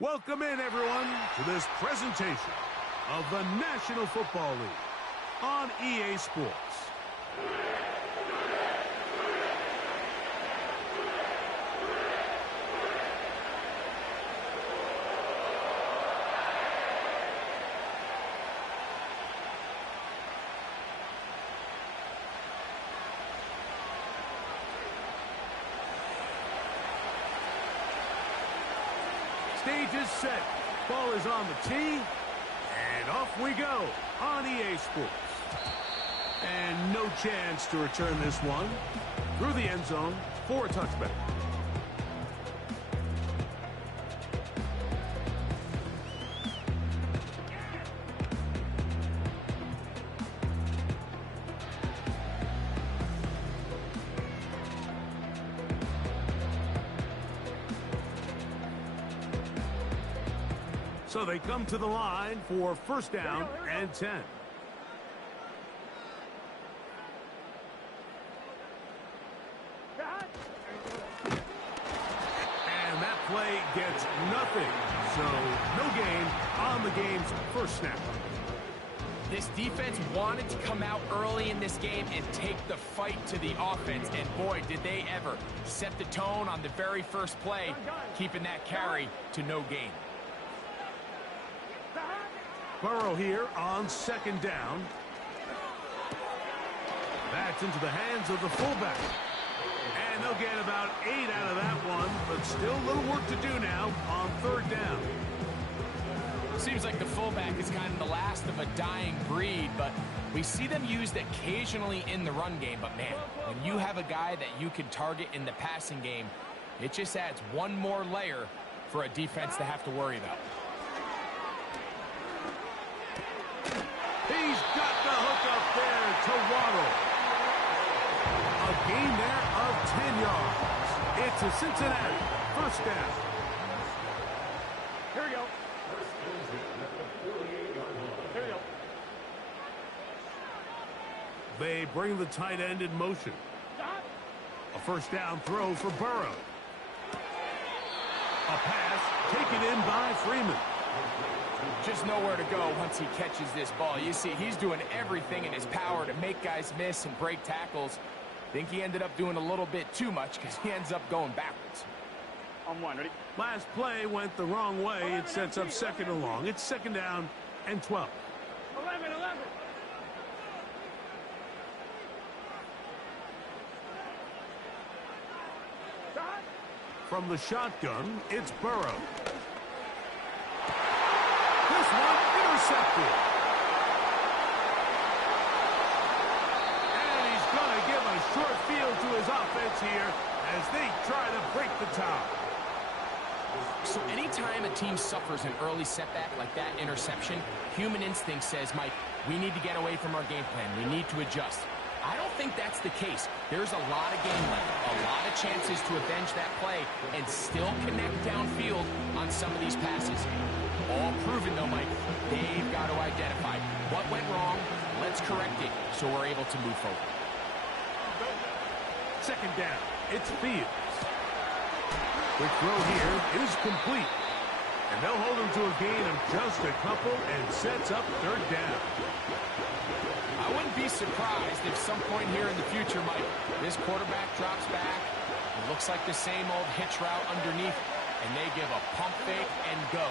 Welcome in, everyone, to this presentation of the National Football League on EA Sports. Stage is set. Ball is on the tee. And off we go on EA Sports. And no chance to return this one through the end zone for a touchback. So they come to the line for first down and 10. And that play gets nothing. So no gain on the game's first snap. This defense wanted to come out early in this game and take the fight to the offense. And boy, did they ever set the tone on the very first play, keeping that carry to no gain. Burrow here on second down. That's into the hands of the fullback. And they'll get about 8 out of that one, but still a little work to do now on third down. Seems like the fullback is kind of the last of a dying breed, but we see them used occasionally in the run game. But man, when you have a guy that you can target in the passing game, it just adds one more layer for a defense to have to worry about. He's got the hook up there to Waddle. A gain there of 10 yards. It's a Cincinnati first down. Here we go. Here we go. They bring the tight end in motion. A first down throw for Burrow. A pass taken in by Freeman. Just nowhere to go once he catches this ball. You see, he's doing everything in his power to make guys miss and break tackles. Think he ended up doing a little bit too much because he ends up going backwards. On one, ready? Last play went the wrong way. It sets up second and long. It's second down and 12. 11. From the shotgun, it's Burrow. This one intercepted. And he's going to give a short field to his offense here as they try to break the tie. So anytime a team suffers an early setback like that interception, human instinct says, Mike, we need to get away from our game plan. We need to adjust. I don't think that's the case. There's a lot of game left, a lot of chances to avenge that play and still connect downfield on some of these passes. All proven, though, Mike. They've got to identify what went wrong. Let's correct it so we're able to move forward. Second down. It's Fields. Quick throw here is complete. And they'll hold him to a gain of just a couple and sets up third down. I wouldn't be surprised if some point here in the future, Mike, this quarterback drops back. It looks like the same old hitch route underneath, and they give a pump fake and go.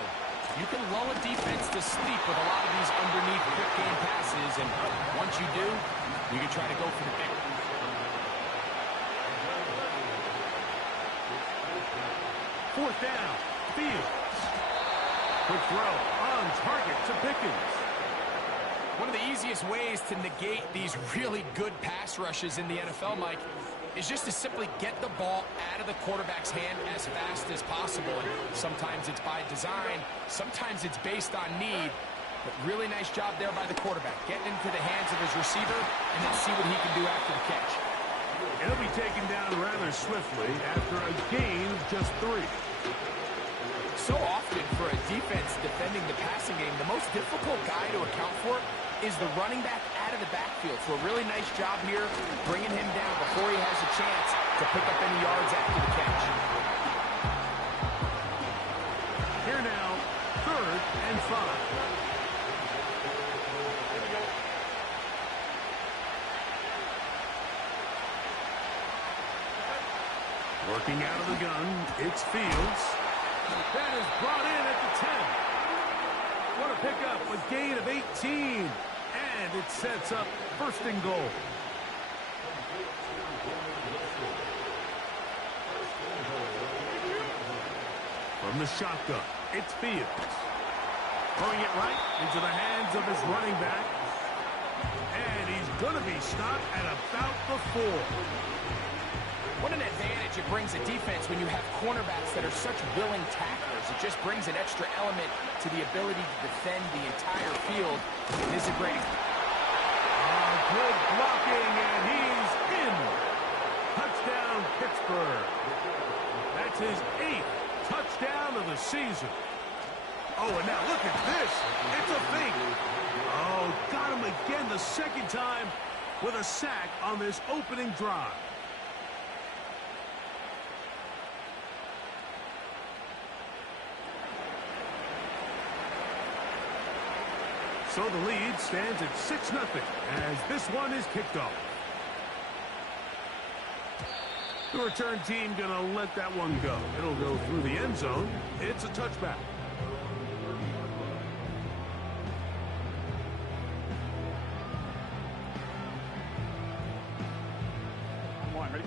You can lull a defense to sleep with a lot of these underneath quick game passes, and once you do, you can try to go for the victory. Fourth down, Fields. Quick throw on target to Pickens. One of the easiest ways to negate these really good pass rushes in the NFL, Mike, is just to simply get the ball out of the quarterback's hand as fast as possible. And sometimes it's by design, sometimes it's based on need. But really nice job there by the quarterback, getting into the hands of his receiver and then see what he can do after the catch. It'll be taken down rather swiftly after a gain of just 3. So often for a defense defending the passing game, the most difficult guy to account for is the running back out of the backfield. So a really nice job here bringing him down before he has a chance to pick up any yards after the catch. Here now and 5. Working out of the gun, it's Fields. That is brought in at the 10. What a pickup, a gain of 18. And it sets up 1st and goal. From the shotgun, it's Fields. Throwing it right into the hands of his running back. And he's going to be stopped at about the 4. What an advantage it brings a defense when you have cornerbacks that are such willing tacklers. It just brings an extra element to the ability to defend the entire field. It is a great... Good blocking, and he's in. Touchdown, Pittsburgh. That's his 8th touchdown of the season. Oh, and now look at this. It's a fake. Oh, got him again the 2nd time with a sack on this opening drive. So the lead stands at 6-0 as this one is kicked off. The return team going to let that one go. It'll go through the end zone. It's a touchback. Ready?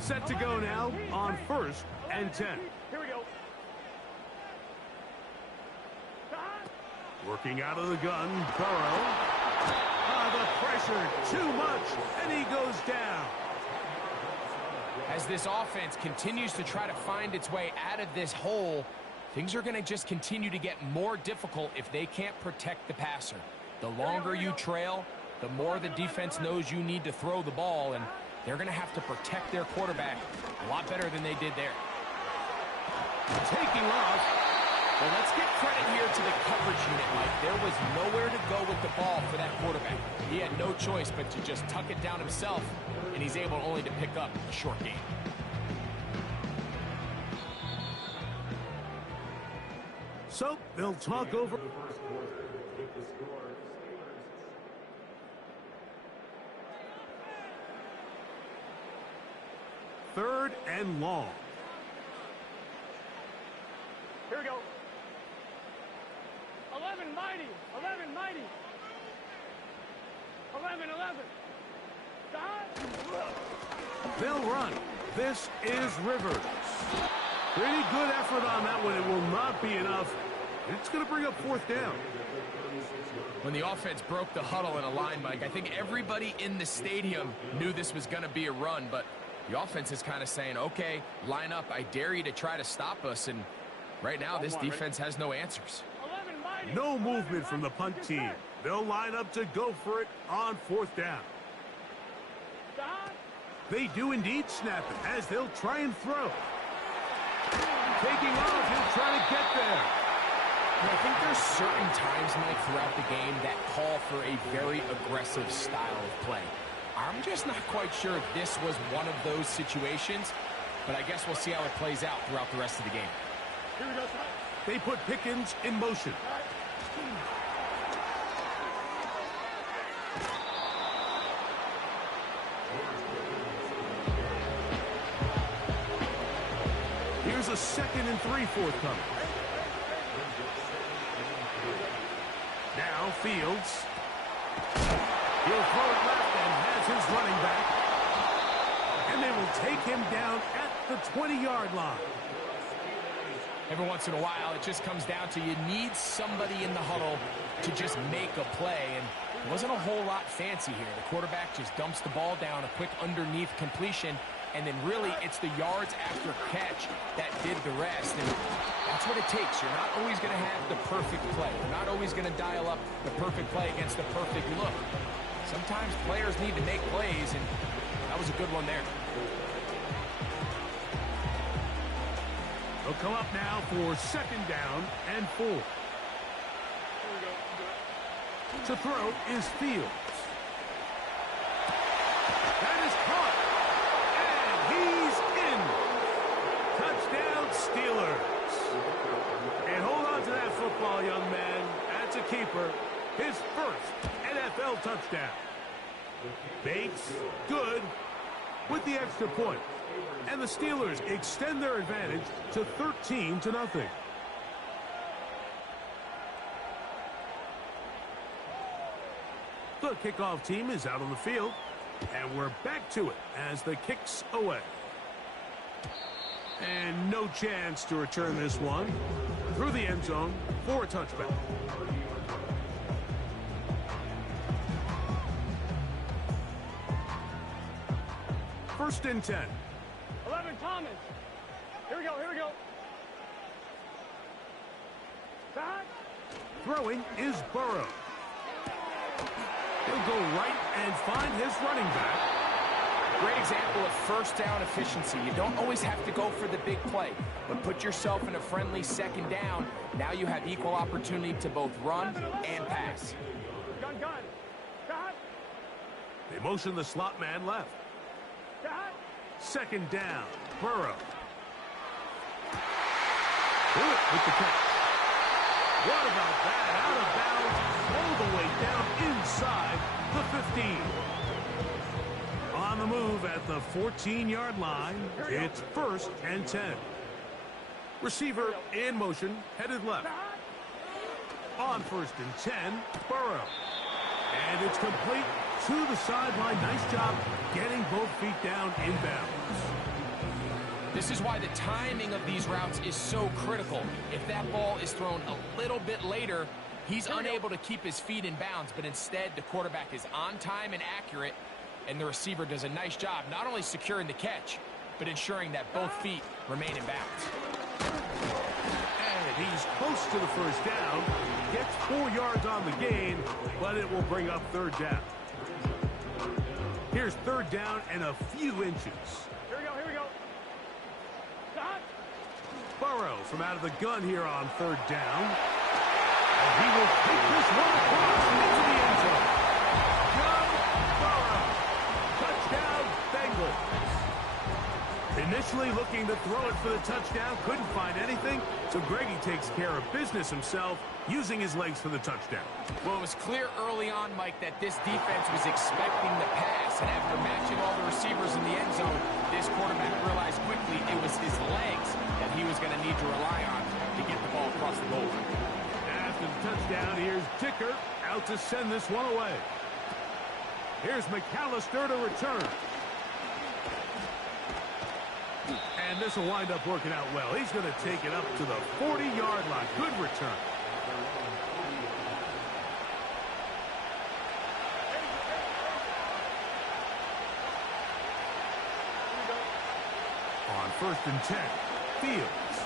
Set to go now on 1st and 10. Here we go. Working out of the gun, Burrow. The pressure, too much, and he goes down. As this offense continues to try to find its way out of this hole, things are going to just continue to get more difficult if they can't protect the passer. The longer you trail, the more the defense knows you need to throw the ball, and they're going to have to protect their quarterback a lot better than they did there. Taking off. Well, let's give credit here to the coverage unit, Mike. There was nowhere to go with the ball for that quarterback. He had no choice but to just tuck it down himself, and he's able only to pick up a short gain. So they'll talk over. Third and long. Here we go. 11 mighty. 11 mighty. 11. They'll run. This is Rivers. Pretty good effort on that one. It will not be enough. It's going to bring up 4th down. When the offense broke the huddle in a line, Mike, I think everybody in the stadium knew this was going to be a run, but the offense is kind of saying, okay, line up. I dare you to try to stop us, and right now this defense has no answers. No movement from the punt team. They'll line up to go for it on 4th down. They do indeed snap it as they'll try and throw. Taking off, he'll try to get there. I think there's certain times, Mike, throughout the game that call for a very aggressive style of play. I'm just not quite sure if this was one of those situations, but I guess we'll see how it plays out throughout the rest of the game. Here we go. They put Pickens in motion. Here's a 2nd and 3 forthcoming. Now Fields. He'll throw it left and has his running back. And they will take him down at the 20-yard line. Every once in a while, it just comes down to you need somebody in the huddle to just make a play, and it wasn't a whole lot fancy here. The quarterback just dumps the ball down, a quick underneath completion, and then really it's the yards after catch that did the rest, and that's what it takes. You're not always going to have the perfect play. You're not always going to dial up the perfect play against the perfect look. Sometimes players need to make plays, and that was a good one there. They'll come up now for 2nd down and 4. To throw is Fields. That is caught. And he's in. Touchdown, Steelers. And hold on to that football, young man. That's a keeper. His first NFL touchdown. Bates, good, with the extra point. And the Steelers extend their advantage to 13-0. The kickoff team is out on the field, and we're back to it as the kick's away. And no chance to return this one through the end zone for a touchback. First and 10. 11, Thomas. Here we go, here we go. Back. Throwing is Burrow. He'll go right and find his running back. Great example of first down efficiency. You don't always have to go for the big play, but put yourself in a friendly second down. Now you have equal opportunity to both run and pass. Gun. Back. They motion the slot man left. Back. Second down, Burrow. Do it with the catch. What about that? Out of bounds, all the way down inside the 15. On the move at the 14-yard line, it's first and 10. Receiver in motion, headed left. On first and 10, Burrow. And it's complete to the sideline. Nice job getting both feet down inbounds. This is why the timing of these routes is so critical. If that ball is thrown a little bit later, he's unable to keep his feet in bounds, but instead the quarterback is on time and accurate, and the receiver does a nice job not only securing the catch, but ensuring that both feet remain in bounds. And he's close to the first down. Gets 4 yards on the gain, but it will bring up third down. Here's third down and a few inches. Here we go. Back. Burrow from out of the gun here on third down. And he will take this one across into the end zone. Joe Burrow. Touchdown, Bengals. Initially looking to throw it for the touchdown, couldn't find anything, so Greggy takes care of business himself, using his legs for the touchdown. Well, it was clear early on, Mike, that this defense was expecting the pass, and after matching all the receivers in the end zone, this quarterback realized quickly it was his legs that he was going to need to rely on to get the ball across the goal line. After the touchdown, here's Dicker out to send this one away. Here's McAllister to return. And this will wind up working out well. He's going to take it up to the 40-yard line. Good return. On first and 10, Fields.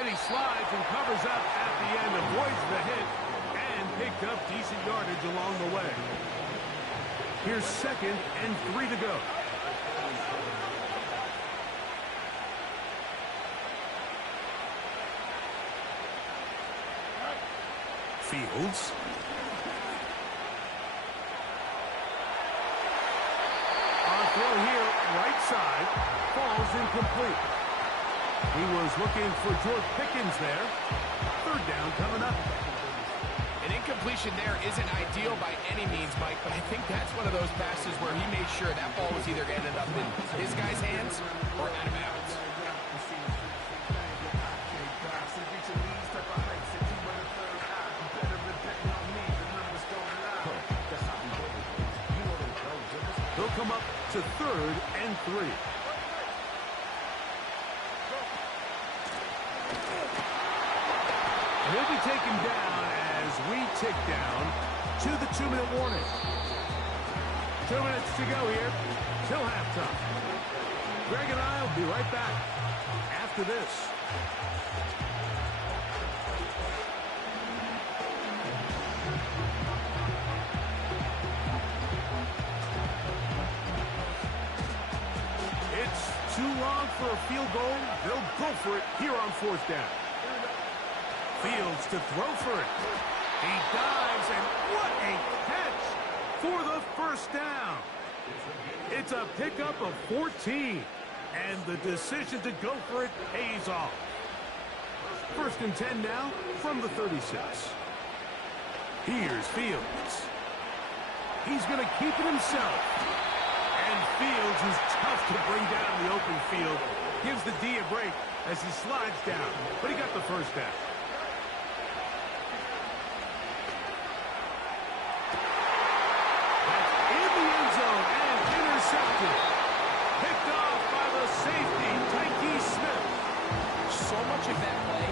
And he slides and covers up at the end, avoids the hit, and picked up decent yardage along the way. Here's second and 3 to go. Fields. On throw here, right side, falls incomplete. He was looking for George Pickens there. Third down coming up. An incompletion there isn't ideal by any means, Mike, but I think that's one of those passes where he made sure that ball was either going to end up in his guy's hands or out of bounds. He'll come up to third and 3. And he'll be taken down as we tick down to the 2-minute warning. 2 minutes to go here till halftime. Greg and I will be right back after this. It's too long for a field goal. They'll go for it here on fourth down. Fields to throw for it. He dives, and what a catch for the first down. It's a pickup of 14, and the decision to go for it pays off. First and 10 now from the 36. Here's Fields. He's going to keep it himself. And Fields, who's tough to bring down in the open field, gives the D a break as he slides down. But he got the first down. That's in the end zone and intercepted. Picked off by the safety, Tyke Smith. So much of that play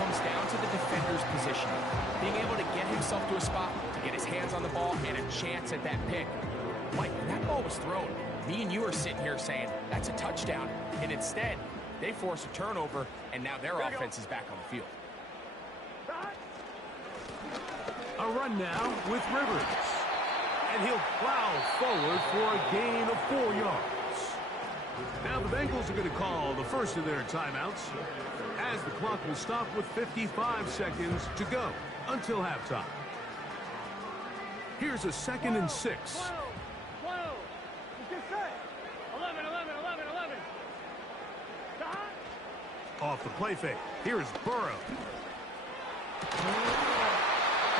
comes down to the defender's positioning. Being able to get himself to a spot, to get his hands on the ball, and a chance at that pick. Mike, when that ball was thrown, me and you are sitting here saying, that's a touchdown. And instead, they force a turnover, and now their offense is back on the field. A run now with Rivers. And he'll plow forward for a gain of 4 yards. Now the Bengals are going to call the first of their timeouts, as the clock will stop with 55 seconds to go until halftime. Here's a 2nd and 6. 11. Off the play fake. Here's Burrow.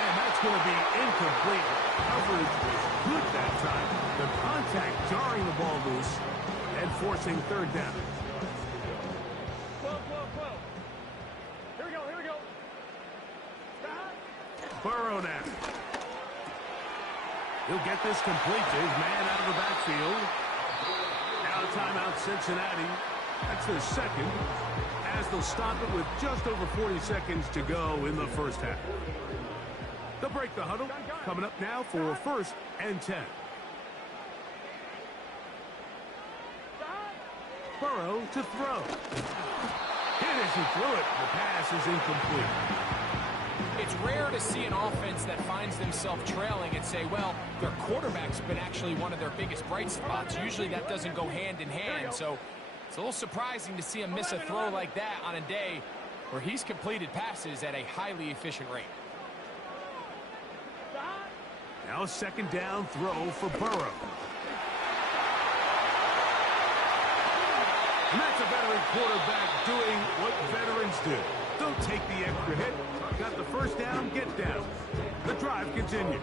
And that's going to be incomplete. Coverage was good that time. The contact jarring the ball loose and forcing 3rd down. Whoa. Here we go. Burrow now. He'll get this complete to his man out of the backfield. Now a timeout, Cincinnati. That's their second, as they'll stop it with just over 40 seconds to go in the first half. They'll break the huddle. Coming up now for 1st and 10. Burrow to throw. Hit as he threw it. The pass is incomplete. It's rare to see an offense that finds themselves trailing and say, well, their quarterback's been actually one of their biggest bright spots. Usually that doesn't go hand in hand, so it's a little surprising to see him miss a throw like that on a day where he's completed passes at a highly efficient rate. Now a 2nd down throw for Burrow. And that's a veteran quarterback doing what veterans do. Don't take the extra hit. Got the first down, get down. The drive continues.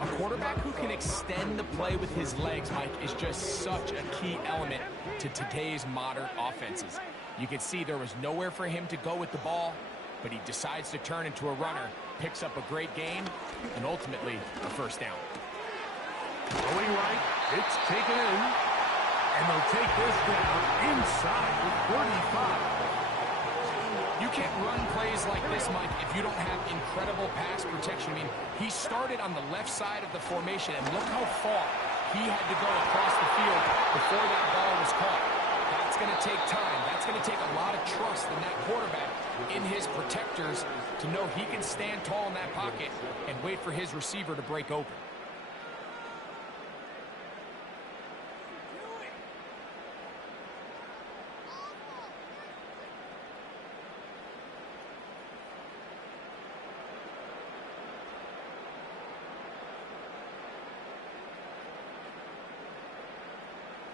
A quarterback who can extend the play with his legs, Mike, is just such a key element to today's modern offenses. You can see there was nowhere for him to go with the ball, but he decides to turn into a runner, picks up a great gain, and ultimately a first down. Going right, it's taken in, and they'll take this down inside the 35. You can't run plays like this, Mike, if you don't have incredible pass protection. I mean, he started on the left side of the formation, and look how far he had to go across the field before that ball was caught. That's going to take time. That's going to take a lot of trust in that quarterback, in his protectors, to know he can stand tall in that pocket and wait for his receiver to break open.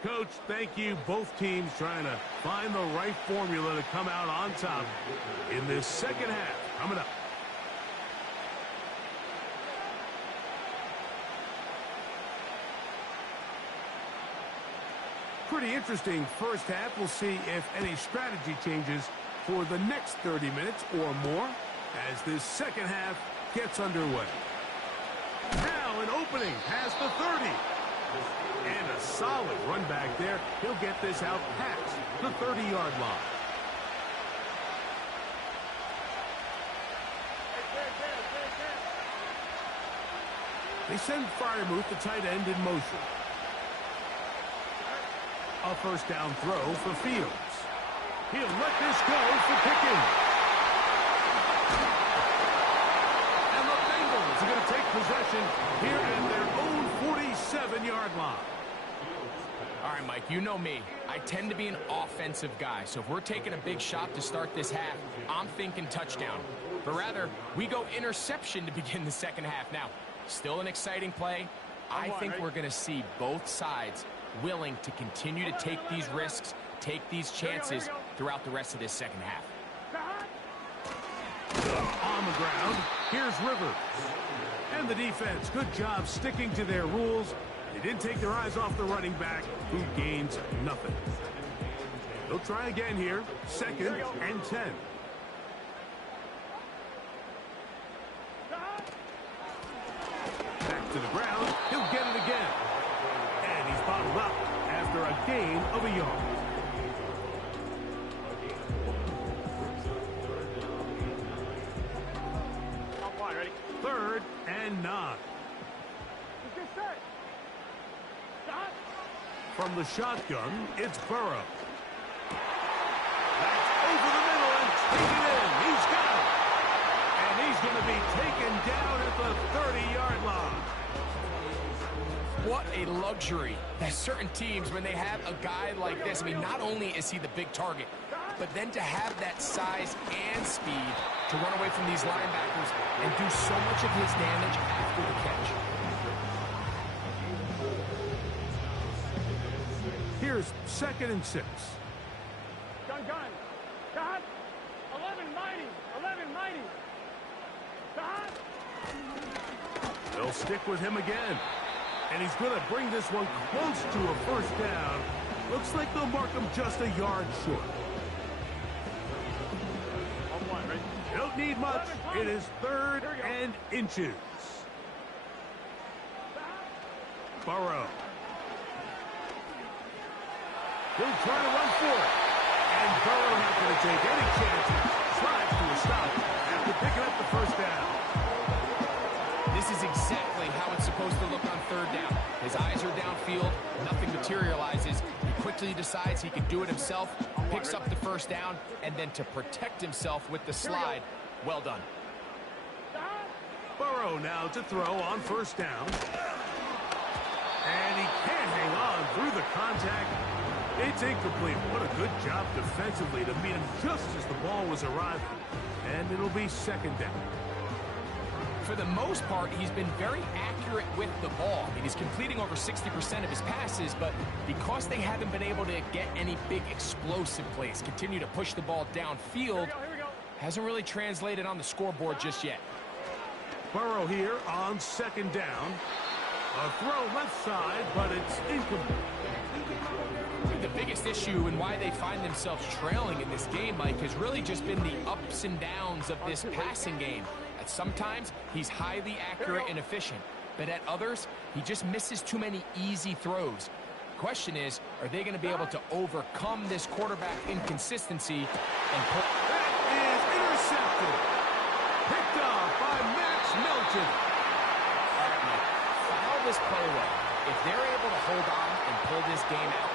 Coach, thank you. Both teams trying to find the right formula to come out on top in this second half. Coming up. Pretty interesting first half. We'll see if any strategy changes for the next 30 minutes or more as this second half gets underway. Now an opening past the 30. And a solid run back there. He'll get this out past the 30-yard line. They send Freiermuth, the tight end, in motion. A first down throw for Fields. He'll let this go for Pickens. And the Bengals are going to take possession here at their own 47-yard line. All right, Mike, you know me. I tend to be an offensive guy, so if we're taking a big shot to start this half, I'm thinking touchdown. But rather, we go interception to begin the second half. Now, still an exciting play. I think we're going to see both sides willing to continue to take these risks, take these chances throughout the rest of this second half. on the ground. Here's Rivers. And the defense, good job sticking to their rules. They didn't take their eyes off the running back, who gains nothing. They'll try again here. 2nd and 10. Back to the ground. He'll get it again. And he's bottled up after a gain of a yard. Ready? 3rd and 9. Set. Stop. From the shotgun, it's Burrow. That's over the middle and taken in. He's got it. And he's going to be taken down at the 30-yard line. What a luxury that certain teams, when they have a guy like this, I mean, not only is he the big target, but then to have that size and speed to run away from these linebackers and do so much of his damage after the catch. Here's 2nd and 6. Gun. Got. 11 mighty. 11 mighty. Got. They'll stick with him again. And he's going to bring this one close to a 1st down. Looks like they'll mark him just a yard short. They don't need much. It is 3rd and inches. Burrow. He'll try to run for it. And Burrow not going to take any chances. Tries to a stop after picking up the 1st down. This is exactly how it's supposed to look on 3rd down. His eyes are downfield. Nothing materializes. He quickly decides he can do it himself, picks up the 1st down, and then to protect himself with the slide. Well done. Burrow now to throw on 1st down. And he can't hang on through the contact. It's incomplete. What a good job defensively to meet him just as the ball was arriving. And it'll be 2nd down. For the most part, he's been very accurate with the ball. I mean, he's completing over 60% of his passes, but because they haven't been able to get any big explosive plays, continue to push the ball downfield, Here we go. hasn't really translated on the scoreboard just yet. Burrow here on 2nd down. A throw left side, but it's incomplete. The biggest issue and why they find themselves trailing in this game, Mike, has really just been the ups and downs of this passing game. At sometimes, he's highly accurate and efficient, but at others, he just misses too many easy throws. The question is, are they going to be able to overcome this quarterback inconsistency and pull? That is intercepted. Picked off by Max Melton. All right, Mike, foul this play away. If they're able to hold on and pull this game out,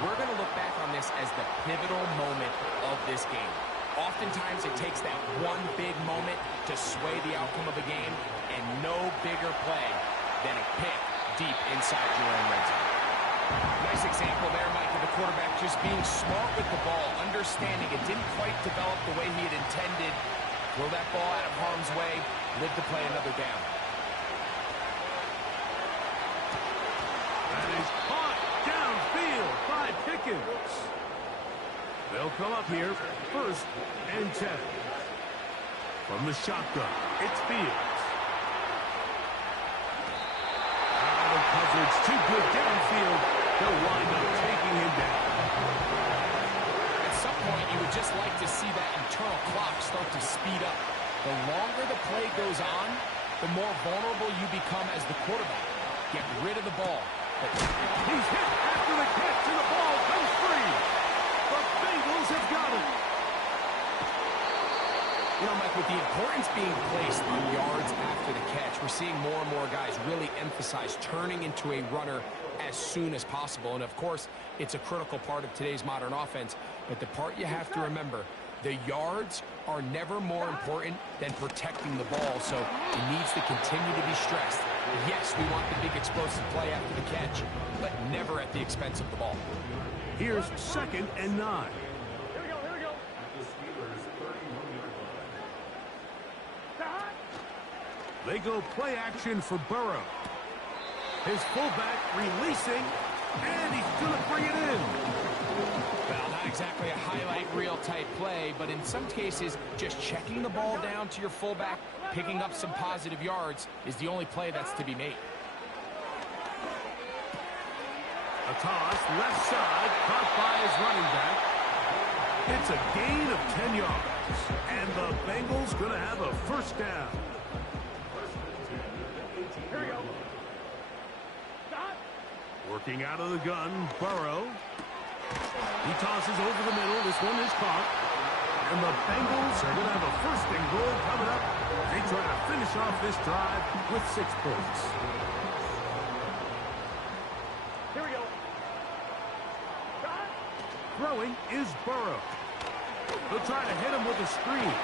we're going to look back on this as the pivotal moment of this game. Oftentimes, it takes that one big moment to sway the outcome of a game, and no bigger play than a pick deep inside your own red zone. Nice example there, Mike, of the quarterback just being smart with the ball, understanding it didn't quite develop the way he had intended. Throw that ball out of harm's way, live to play another down. That is caught downfield by Pickens. They'll come up here, 1st and 10. From the shotgun, it's Fields. The coverage too good downfield. They'll wind up taking him down. At some point, you would just like to see that internal clock start to speed up. The longer the play goes on, the more vulnerable you become as the quarterback. Get rid of the ball. He's hit after the catch, and the ball comes free. The Bengals have got it. You know, Mike, with the importance being placed on yards after the catch, we're seeing more and more guys really emphasize turning into a runner as soon as possible. And, of course, it's a critical part of today's modern offense. But the part you have to remember, the yards are never more important than protecting the ball, so it needs to continue to be stressed. Yes, we want the big explosive play after the catch, but never at the expense of the ball. Here's 2nd and 9. Here we go. They go play action for Burrow. His fullback releasing, and he's going to bring it in. Well, not exactly a highlight reel type play, play, but in some cases, just checking the ball down to your fullback, picking up some positive yards is the only play that's to be made. A toss, left side, caught by his running back. It's a gain of 10 yards, and the Bengals going to have a first down. Here we go. Stop. Working out of the gun, Burrow. He tosses over the middle. This one is caught. And the Bengals are going to have a first and goal coming up. They try to finish off this drive with 6 points. Here we go. Stop. Throwing is Burrow. They'll try to hit him with a screen.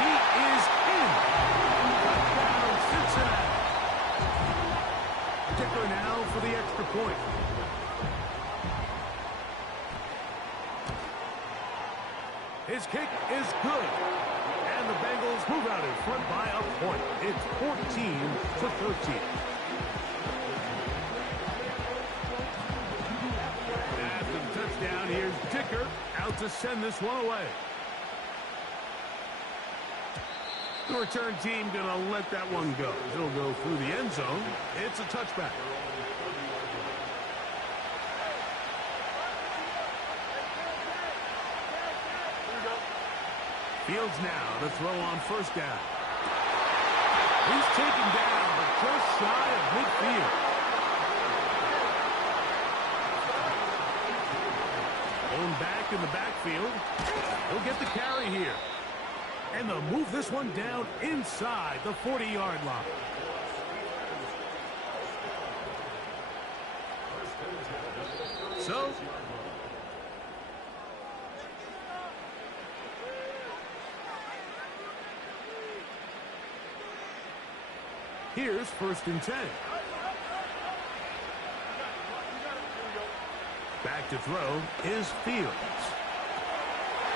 He is in. Touchdown, Cincinnati. Kicker now for the extra point. His kick is good. And the Bengals move out in front by a point. It's 14-13. After the touchdown, here's Dicker out to send this one away. The return team going to let that one go. It'll go through the end zone. It's a touchback. Fields now to throw on first down. He's taken down, but just shy of midfield. Going back in the backfield. He'll get the carry here. And they'll move this one down inside the 40-yard line. So, here's first and 10. Back to throw is Fields.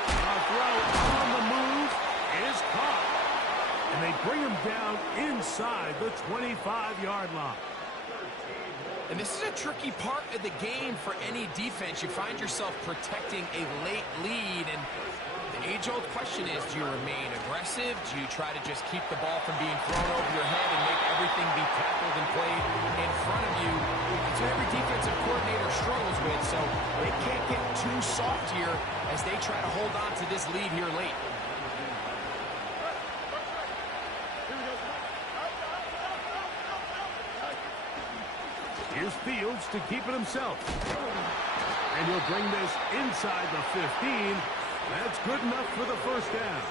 A throw on the move is caught. And they bring him down inside the 25-yard line. And this is a tricky part of the game for any defense. You find yourself protecting a late lead, and the age-old question is, do you remain aggressive? Do you try to just keep the ball from being thrown over your head and make everything be tackled and played in front of you? It's what every defensive coordinator struggles with, so they can't get too soft here as they try to hold on to this lead here late. Here's Fields to keep it himself. And he'll bring this inside the 15. That's good enough for the first down.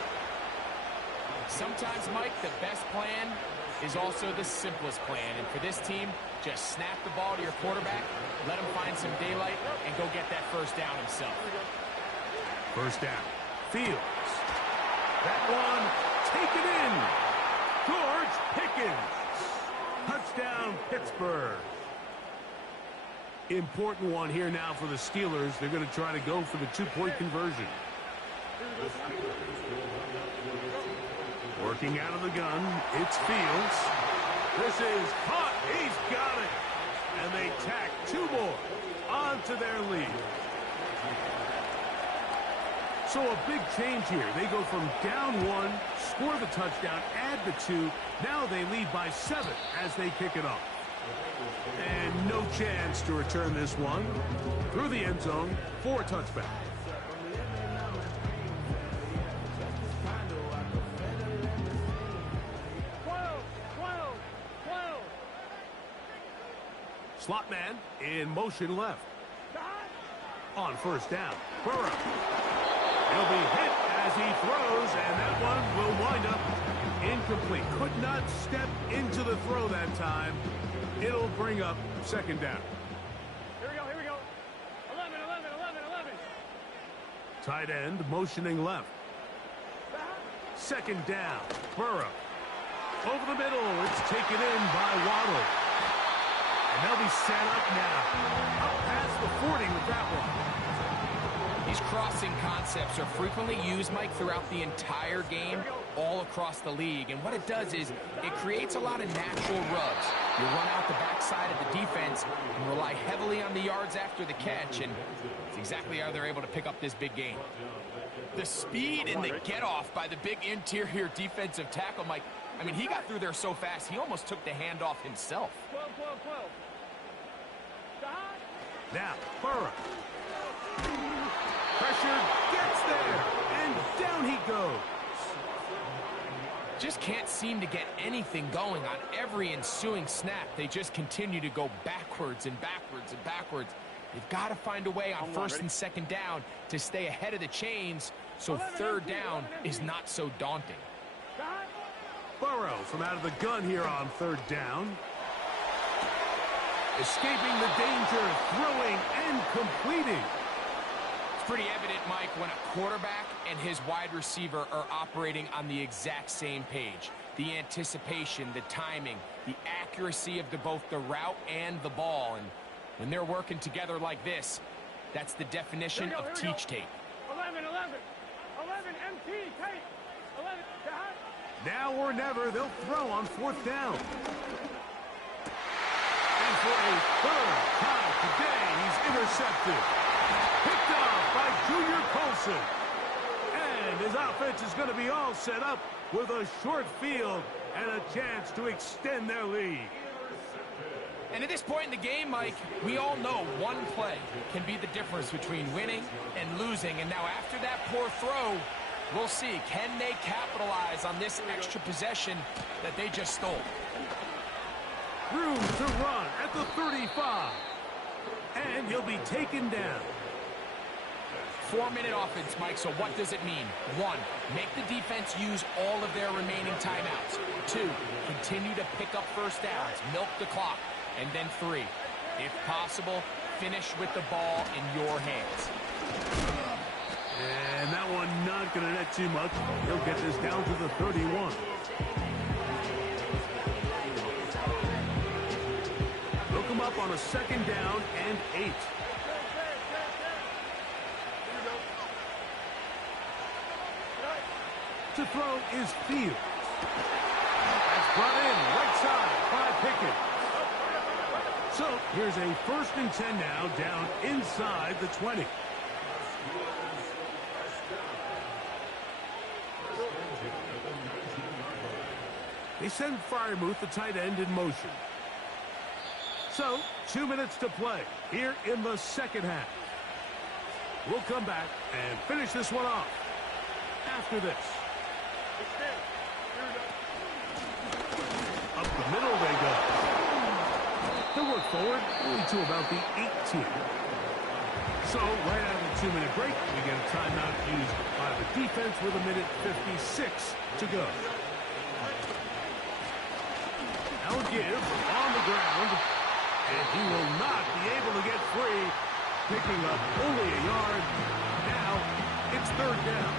Sometimes, Mike, the best plan is also the simplest plan. And for this team, just snap the ball to your quarterback, let him find some daylight, and go get that first down himself. First down. Fields. That one taken in. George Pickens. Touchdown, Pittsburgh. Important one here now for the Steelers. They're going to try to go for the 2-point conversion. Working out of the gun, it's Fields. This is caught. He's got it. And they tack 2 more onto their lead. So a big change here. They go from down 1, score the touchdown, add the 2. Now they lead by 7 as they kick it off. And no chance to return this one. Through the end zone for a touchback. Slot man in motion left. On first down, Burrow. He'll be hit as he throws, and that one will wind up incomplete. Could not step into the throw that time. It'll bring up second down. Here we go, here we go. 11, 11, 11, 11. Tight end motioning left. Second down, Burrow. Over the middle, it's taken in by Waddle. And they'll be set up now. Up past the 40 with that one. These crossing concepts are frequently used, Mike, throughout the entire game, all across the league. And what it does is it creates a lot of natural rubs. You run out the backside of the defense and rely heavily on the yards after the catch. And It's exactly how they're able to pick up this big gain. The speed and the get-off by the big interior defensive tackle, Mike. I mean, he got through there so fast, he almost took the handoff himself. 12. Now, Burrow. Pressure gets there, and down he goes. Just can't seem to get anything going on every ensuing snap. They just continue to go backwards and backwards and backwards. They've got to find a way on first and second down to stay ahead of the chains so third down is not so daunting. Burrow from out of the gun here on third down. Escaping the danger, throwing and completing. It's pretty evident, Mike, when a quarterback and his wide receiver are operating on the exact same page. The anticipation, the timing, the accuracy of both the route and the ball. And when they're working together like this, that's the definition of teach tape. 11, MT, tape. 11, now or never, they'll throw on fourth down. And for a third time today, he's intercepted. Picked off by Junior Colson. And his offense is going to be all set up with a short field and a chance to extend their lead. And at this point in the game, Mike, we all know one play can be the difference between winning and losing. And now after that poor throw, we'll see, can they capitalize on this extra possession that they just stole? Room to run at the 35. And he'll be taken down. 4-minute offense, Mike, so what does it mean? 1, make the defense use all of their remaining timeouts. 2, continue to pick up first downs, milk the clock. And then 3, if possible, finish with the ball in your hands. And that one not going to net too much. He'll get this down to the 31. They'll come up on a second down and 8. To throw is Fields. That's brought in right side by Pickett. So here's a 1st and 10 now, down inside the 20. They send Freiermuth, the tight end, in motion. So 2 minutes to play here in the second half. We'll come back and finish this one off after this. Up the middle they go. They'll work forward only to about the 18. So right out of the 2-minute break, we get a timeout used by the defense with 1:56 to go. Now give on the ground, and he will not be able to get free, picking up only a yard. Now it's third down.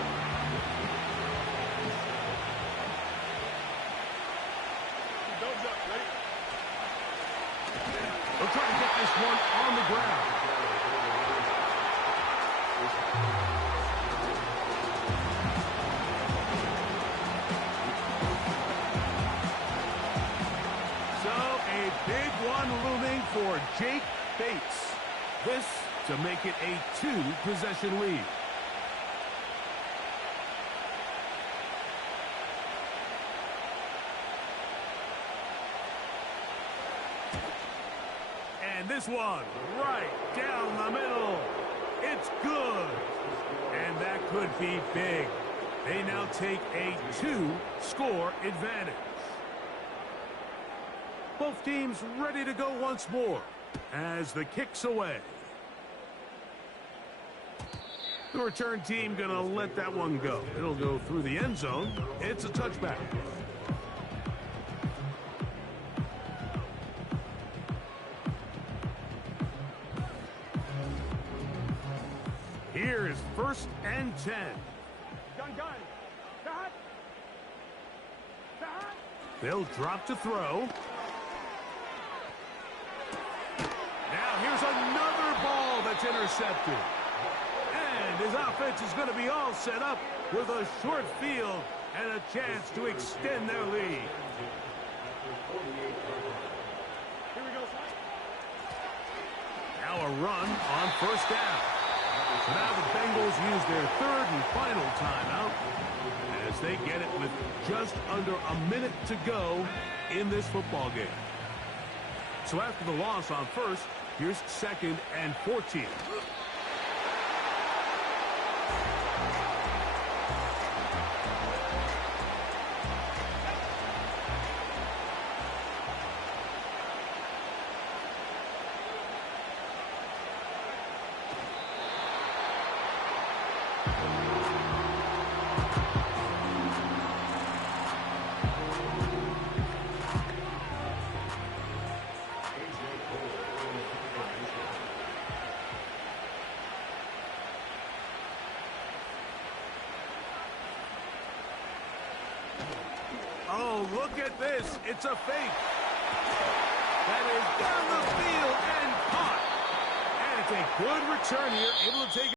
They'll try to get this one on the ground. So a big one looming for Jake Bates. This to make it a 2-possession lead. And this one right down the middle. It's good. And that could be big. They now take a 2-score advantage. Both teams ready to go once more as the kick's away. The return team going to let that one go. It'll go through the end zone. It's a touchback. Here is 1st and 10. Gun. They'll drop to throw. Now here's another ball that's intercepted. And his offense is going to be all set up with a short field and a chance to extend their lead. Here we go, Now a run on 1st down. So now the Bengals use their third and final timeout as they get it with just under a minute to go in this football game. So after the loss on first, here's 2nd and 14. Oh, look at this. It's a fake. That is down the field and caught. And it's a good return here, able to take it.